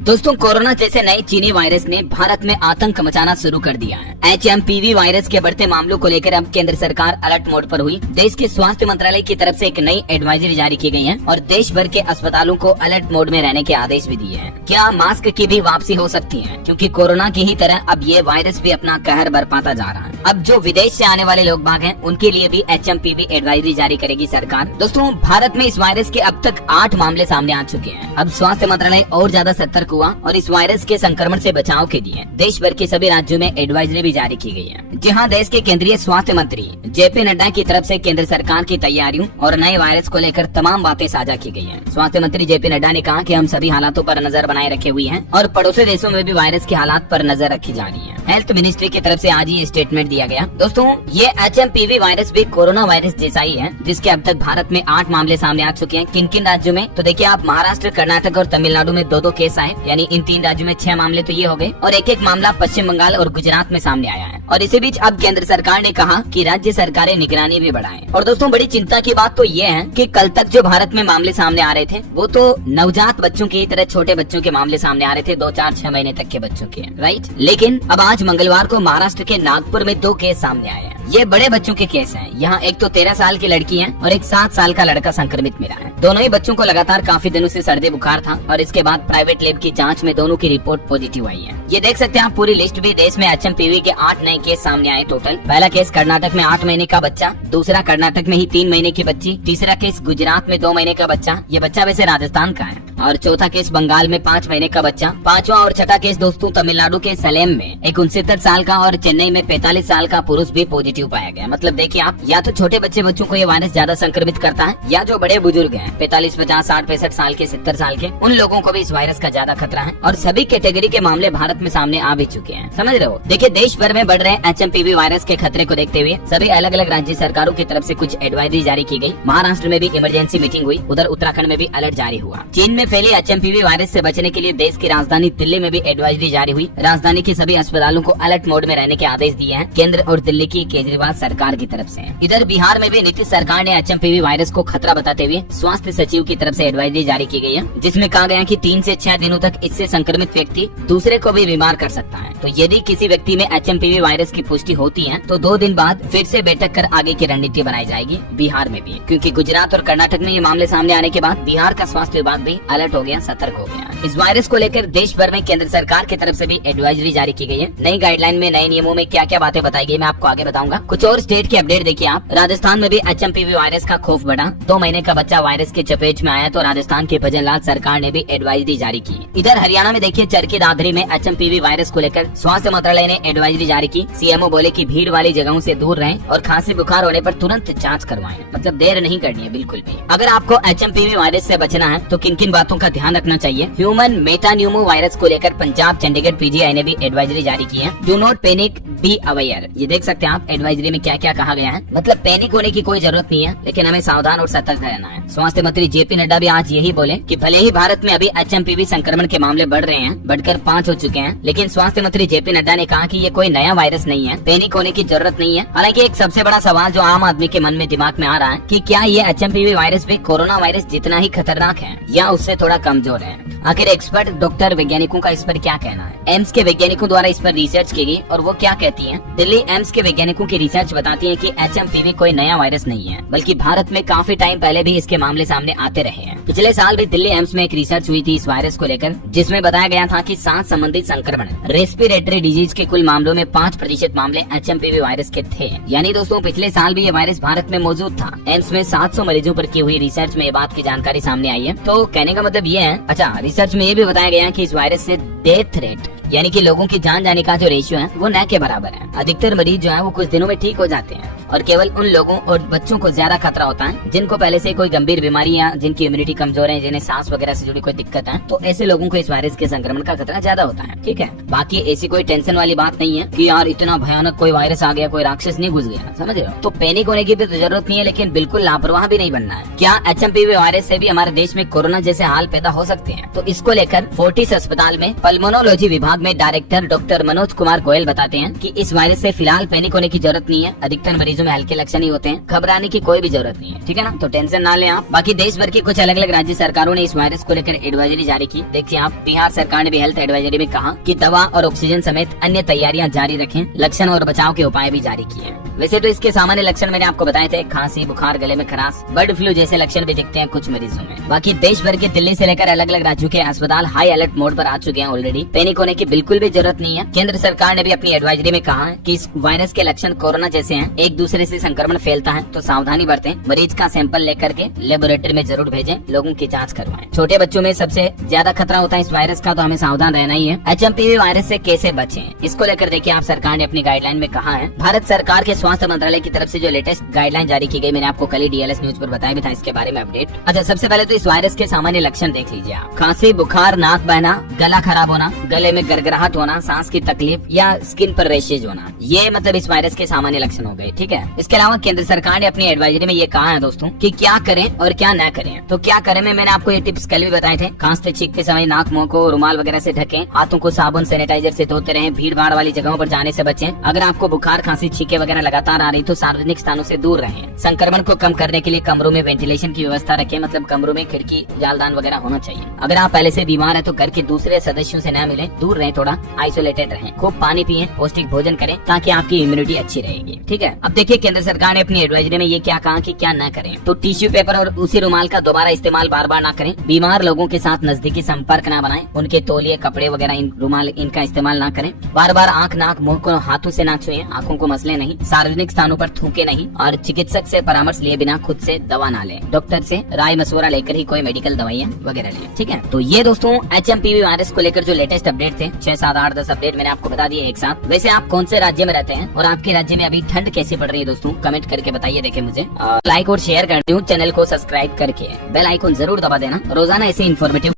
दोस्तों, कोरोना जैसे नए चीनी वायरस ने भारत में आतंक मचाना शुरू कर दिया है। HMPV वायरस के बढ़ते मामलों को लेकर अब केंद्र सरकार अलर्ट मोड पर हुई। देश के स्वास्थ्य मंत्रालय की तरफ से एक नई एडवाइजरी जारी की गई है और देश भर के अस्पतालों को अलर्ट मोड में रहने के आदेश भी दिए हैं। क्या मास्क की भी वापसी हो सकती है? क्योंकि कोरोना की ही तरह अब ये वायरस भी अपना कहर बरपाता जा रहा है। अब जो विदेश से आने वाले लोग बाग हैं, उनके लिए भी HMPV एडवाइजरी जारी करेगी सरकार। दोस्तों, भारत में इस वायरस के अब तक 8 मामले सामने आ चुके हैं। अब स्वास्थ्य मंत्रालय और ज्यादा सतर्क हुआ और इस वायरस के संक्रमण से बचाव के लिए देश भर के सभी राज्यों में एडवाइजरी भी जारी की गई है। जी हाँ, देश के केंद्रीय स्वास्थ्य मंत्री JP नड्डा की तरफ से केंद्र सरकार की तैयारियों और नए वायरस को लेकर तमाम बातें साझा की गई हैं। स्वास्थ्य मंत्री JP नड्डा ने कहा कि हम सभी हालातों पर नजर बनाए रखे हुए हैं और पड़ोसी देशों में भी वायरस के हालात पर नजर रखी जा रही है। हेल्थ मिनिस्ट्री की तरफ से आज ये स्टेटमेंट दिया गया। दोस्तों, ये HMPV वायरस भी कोरोना वायरस जैसा ही है, जिसके अब तक भारत में 8 मामले सामने आ चुके हैं। किन किन राज्यों में? तो देखिए आप, महाराष्ट्र, कर्नाटक और तमिलनाडु में 2-2 केस आए, यानी इन 3 राज्यों में 6 मामले तो ये हो गए और 1-1 मामला पश्चिम बंगाल और गुजरात में सामने आया है। और इसी बीच अब केंद्र सरकार ने कहा कि राज्य सरकारें निगरानी भी बढ़ाएं। और दोस्तों, बड़ी चिंता की बात तो ये है कि कल तक जो भारत में मामले सामने आ रहे थे वो तो नवजात बच्चों की तरह छोटे बच्चों के मामले सामने आ रहे थे, 2, 4, 6 महीने तक के बच्चों के, राइट। लेकिन अब आज मंगलवार को महाराष्ट्र के नागपुर में 2 केस सामने आए हैं। ये बड़े बच्चों के केस हैं। यहाँ एक तो 13 साल की लड़की है और एक 7 साल का लड़का संक्रमित मिला है। दोनों ही बच्चों को लगातार काफी दिनों से सर्दी बुखार था और इसके बाद प्राइवेट लैब की जांच में दोनों की रिपोर्ट पॉजिटिव आई है। ये देख सकते हैं आप पूरी लिस्ट भी। देश में HMPV के 8 नए केस सामने आए टोटल। पहला केस कर्नाटक में 8 महीने का बच्चा, दूसरा कर्नाटक में ही 3 महीने की बच्ची, तीसरा केस गुजरात में 2 महीने का बच्चा, ये बच्चा वैसे राजस्थान का है, और चौथा केस बंगाल में 5 महीने का बच्चा। 5वां और छठा केस दोस्तों तमिलनाडु के सलेम में एक 69 साल का और चेन्नई में 45 साल का पुरुष भी पॉजिटिव पाया गया। मतलब देखिए आप, या तो छोटे बच्चों को ये वायरस ज्यादा संक्रमित करता है, या जो बड़े बुजुर्ग हैं 45, 50, 60, 65 साल के, 70 साल के, उन लोगों को भी इस वायरस का ज्यादा खतरा है। और सभी कैटेगरी के मामले भारत में सामने आ भी चुके हैं, समझ रहे हो। देखिए, देश भर में बढ़ रहे HMPV वायरस के खतरे को देखते हुए सभी अलग अलग राज्य सरकारों की तरफ से कुछ एडवाइजरी जारी की गई। महाराष्ट्र में भी इमरजेंसी मीटिंग हुई, उधर उत्तराखंड में भी अलर्ट जारी हुआ। चीन में फैली HMPV वायरस से बचने के लिए देश की राजधानी दिल्ली में भी एडवाइजरी जारी हुई। राजधानी के सभी अस्पतालों को अलर्ट मोड में रहने के आदेश दिए हैं केंद्र और दिल्ली की केजरीवाल सरकार की तरफ से। इधर बिहार में भी नीतीश सरकार ने HMPV वायरस को खतरा बताते हुए स्वास्थ्य सचिव की तरफ से एडवाइजरी जारी की गई है, जिसमें कहा गया कि 3 से 6 दिनों तक इससे संक्रमित व्यक्ति दूसरे को भी बीमार कर सकता है। तो यदि किसी व्यक्ति में HMPV वायरस की पुष्टि होती है तो 2 दिन बाद फिर से बैठक कर आगे की रणनीति बनाई जाएगी बिहार में भी, क्योंकि गुजरात और कर्नाटक में ये मामले सामने आने के बाद बिहार का स्वास्थ्य विभाग भी अलर्ट हो गया, सतर्क हो गया। इस वायरस को लेकर देश भर में केंद्र सरकार की तरफ से भी एडवाइजरी जारी की गई है। नई गाइडलाइन में, नए नियमों में क्या क्या बातें बताई गई, मैं आपको आगे बताऊंगा। कुछ और स्टेट की अपडेट देखिए आप। राजस्थान में भी HMPV वायरस का खौफ बढ़ा। 2 महीने का बच्चा वायरस के चपेट में आया तो राजस्थान के भजनलाल सरकार ने भी एडवाइजरी जारी की। इधर हरियाणा में देखिए, चरखी दादरी में HMPV वायरस को लेकर स्वास्थ्य मंत्रालय ने एडवाइजरी जारी की। CMO बोले कि भीड़ वाली जगहों से दूर रहें और खांसी बुखार होने पर तुरंत जांच करवाएं। मतलब देर नहीं करनी है बिल्कुल भी। अगर आपको HMPV वायरस से बचना है तो किन किन बातों का ध्यान रखना चाहिए? ह्यूमन मेटान्यूमो वायरस को लेकर पंजाब, चंडीगढ़ PGI ने भी एडवाइजरी जारी की है। Do not panic, be aware. ये देख सकते हैं आप एडवाइजरी में क्या क्या कहा गया है। मतलब पैनिक होने की कोई जरूरत नहीं है, लेकिन हमें सावधान और सतर्क रहना है। स्वास्थ्य मंत्री JP नड्डा भी आज यही बोले कि भले ही भारत में अभी HMPV संक्रमण के मामले बढ़ रहे हैं, बढ़कर 5 हो चुके हैं, लेकिन स्वास्थ्य मंत्री JP नड्डा ने कहा कि ये कोई नया वायरस नहीं है, पैनिक होने की जरूरत नहीं है। हालांकि एक सबसे बड़ा सवाल जो आम आदमी के मन में, दिमाग में आ रहा है कि क्या ये HMPV वायरस भी कोरोना वायरस जितना ही खतरनाक है या उससे थोड़ा कमजोर है? आखिर एक्सपर्ट डॉक्टर वैज्ञानिकों का इस पर क्या कहना है? एम्स के वैज्ञानिकों द्वारा इस पर रिसर्च की गई और वो क्या कहती हैं? दिल्ली एम्स के वैज्ञानिकों की रिसर्च बताती है कि HMPV कोई नया वायरस नहीं है, बल्कि भारत में काफी टाइम पहले भी इसके मामले सामने आते रहे हैं। पिछले साल भी दिल्ली एम्स में एक रिसर्च हुई थी इस वायरस को लेकर, जिसमें बताया गया था कि सांस संबंधित संक्रमण, रेस्पिरेटरी डिजीज के कुल मामलों में 5% मामले HMPV वायरस के थे। यानी दोस्तों, पिछले साल भी ये वायरस भारत में मौजूद था। एम्स में 700 मरीजों पर की हुई रिसर्च में ये बात की जानकारी सामने आई है। तो कहने का मतलब ये है, अच्छा, रिसर्च में ये भी बताया गया है कि इस वायरस से डेथ रेट, यानी कि लोगों की जान जाने का जो रेशियो है वो न के बराबर है। अधिकतर मरीज जो है वो कुछ दिनों में ठीक हो जाते हैं और केवल उन लोगों और बच्चों को ज्यादा खतरा होता है जिनको पहले से कोई गंभीर बीमारी या जिनकी इम्यूनिटी कमजोर है, जिन्हें सांस वगैरह से जुड़ी कोई दिक्कत है, तो ऐसे लोगों को इस वायरस के संक्रमण का खतरा ज्यादा होता है। ठीक है, बाकी ऐसी कोई टेंशन वाली बात नहीं है कि यार इतना भयानक कोई वायरस आ गया, कोई राक्षस नहीं घुस गया, समझ रहे हो। तो पैनिक होने की भी तो जरूरत नहीं है, लेकिन बिल्कुल लापरवाह भी नहीं बनना है। क्या HMPV वायरस से भी हमारे देश में कोरोना जैसे हाल पैदा हो सकते हैं? तो इसको लेकर फोर्टिस अस्पताल में पल्मोनोलॉजी विभाग विभाग में डायरेक्टर डॉक्टर मनोज कुमार गोयल बताते हैं कि इस वायरस से फिलहाल पैनिक होने की जरूरत नहीं है। अधिकतर मरीजों में हल्के लक्षण ही होते हैं, घबराने की कोई भी जरूरत नहीं है, ठीक है ना। तो टेंशन ना लें आप। बाकी देश भर की कुछ अलग अलग राज्य सरकारों ने इस वायरस को लेकर एडवाइजरी जारी की। देखिए आप, बिहार सरकार ने भी हेल्थ एडवाइजरी में कहा कि दवा और ऑक्सीजन समेत अन्य तैयारियां जारी रखें, लक्षण और बचाव के उपाय भी जारी किए। वैसे तो इसके सामान्य लक्षण मैंने आपको बताए थे, खांसी, बुखार, गले में खराश, बर्ड फ्लू जैसे लक्षण भी दिखते हैं कुछ मरीजों में। बाकी देश भर के दिल्ली से लेकर अलग अलग राज्यों के अस्पताल हाई अलर्ट मोड पर आ चुके हैं ऑलरेडी। पैनिक होने की बिल्कुल भी जरूरत नहीं है। केंद्र सरकार ने भी अपनी एडवाइजरी में कहा है कि इस वायरस के लक्षण कोरोना जैसे हैं, एक दूसरे से संक्रमण फैलता है, तो सावधानी बरतें। मरीज का सैंपल लेकर के लेबोरेटरी में जरूर भेजें, लोगों की जाँच करवाएं। छोटे बच्चों में सबसे ज्यादा खतरा होता है इस वायरस का, तो हमें सावधान रहना ही है। HMPV वायरस से कैसे बचें, इसको लेकर देखिए आप, सरकार ने अपनी गाइडलाइन में कहा है। भारत सरकार के स्वास्थ्य मंत्रालय की तरफ से जो लेटेस्ट गाइडलाइन जारी की गई, मैंने आपको कल ही DLS न्यूज पर बताया भी था इसके बारे में अपडेट। अच्छा, सबसे पहले तो इस वायरस के सामान्य लक्षण देख लीजिए आप। खांसी, बुखार, नाक बहना, गला खराब होना, गले में गड़गड़ाहट होना, सांस की तकलीफ या स्किन पर रैशेज होना, ये मतलब इस वायरस के सामान्य लक्षण हो गए, ठीक है। इसके अलावा केंद्र सरकार ने अपनी एडवाइजरी में ये कहा है दोस्तों कि क्या करें और क्या न करें। तो क्या करें में मैंने आपको ये टिप्स कल भी बताए थे। खांसते छींकते समय नाक मुंह को रुमाल वगैरह से ढकें, हाथों को साबुन सैनिटाइजर से धोते रहें, भीड़ भाड़ वाली जगहों पर जाने से बचें। अगर आपको बुखार, खांसी, छींके वगैरह लगातार आ रही तो सार्वजनिक स्थानों से दूर रहें। संक्रमण को कम करने के लिए कमरों में वेंटिलेशन की व्यवस्था रखें, मतलब कमरों में खिड़की, जालदान वगैरह होना चाहिए। अगर आप पहले से बीमार हैं तो घर के दूसरे सदस्यों से न मिलें, दूर रहें, थोड़ा आइसोलेटेड रहें। खूब पानी पिएं, पौष्टिक भोजन करें ताकि आपकी इम्यूनिटी अच्छी रहेगी, ठीक है। अब देखिए केंद्र सरकार ने अपनी एडवाइजरी में ये क्या कहा कि क्या न करें। तो टिश्यू पेपर और उसी रुमाल का दोबारा इस्तेमाल बार बार न करें। बीमार लोगों के साथ नजदीकी संपर्क न बनाएं, उनके तौलिए, कपड़े वगैरह, इन रुमाल इनका इस्तेमाल न करें। बार बार आंख, नाक, मुंह को हाथों से न छुएं, आंखों को मसले नहीं, सार्वजनिक स्थानों पर थूके नहीं और चिकित्सक से परामर्श लिए बिना खुद से दवा ना लें। डॉक्टर से राय मशवरा लेकर ही कोई मेडिकल दवाइयाँ वगैरह लें, ठीक है। तो ये दोस्तों HMPV वायरस को लेकर जो लेटेस्ट अपडेट थे, 6, 7, 8, 10 अपडेट मैंने आपको बता दिए एक साथ। वैसे आप कौन से राज्य में रहते हैं और आपके राज्य में अभी ठंड कैसी पड़ रही है दोस्तों, कमेंट करके बताइए देखे मुझे। लाइक और शेयर कर दूं, चैनल को सब्सक्राइब करके बेल आइकन जरूर दबा देना। रोजाना ऐसे इन्फॉर्मेटिव